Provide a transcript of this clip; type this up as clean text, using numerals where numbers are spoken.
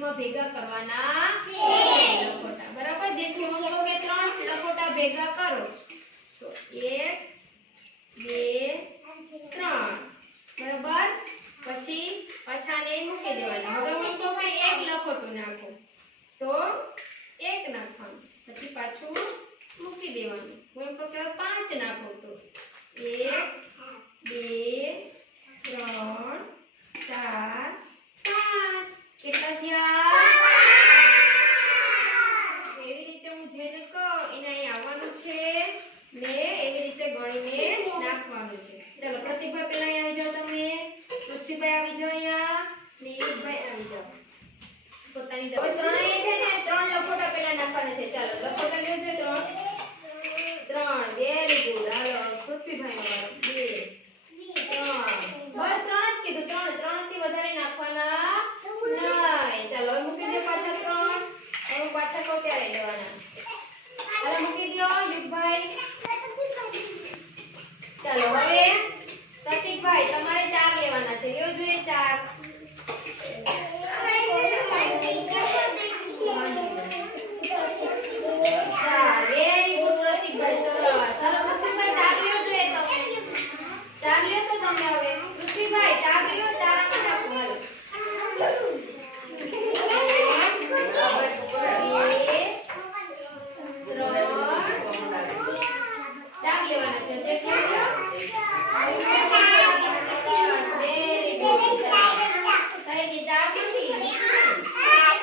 બાજુમાં ભેગા કરવાના છે લખોટા બરાબર જેથી હું કહું કે 3 લખોટા ભેગા કરો તો 1 2 3 બરાબર પછી પાછાને મૂકી દેવાના હવે હું કહું કે એક લખોટું નાખો તો એક નાખવાનું પછી પાછું મૂકી દેવાનું હું એમ કહું કે 5 નાખો તો 1 2 3 4 5 કેટલા થયા એવી રીતે હું જેને કહું એને અહીં આવવાનું છે ને એવી રીતે ગણીને નાખવાનું છે ચાલો પ્રતિભા પહેલા અહીં આવી જાઓ તમે પૃથ્વીભાઈ આવી જાઓ અહીંયા સ્નેહભાઈ આવી જાઓ પોતાની ત્રણેય છે ને 3 લખોટા પહેલા નાખવાના છે ચાલો લખોટા લેજો 3 વેરી ગુડ હાલો પૃથ્વીભાઈ નો 2 3 બસ 3 જ કીધું 3 થી વધારે નાખવાના નહીં ચાલો હવે મૂકી દો પાછા 3 હવે પાછા કહો ત્યારે લેવાના હાલો મૂકી દો યુગભાઈ ચાલો હવે પ્રતિકભાઈ તમારે 4 લેવાના છે લ્યો જોઈએ 4 વેરી ગુડ પ્રતિકભાઈ સરસ ચાલો પૃથ્વીભાઈ 4 લ્યો જોઈએ તમે 4 લ્યો તો તમે હવે પૃથ્વીભાઈ 4 લ્યો 4 આપી નાખો હાલો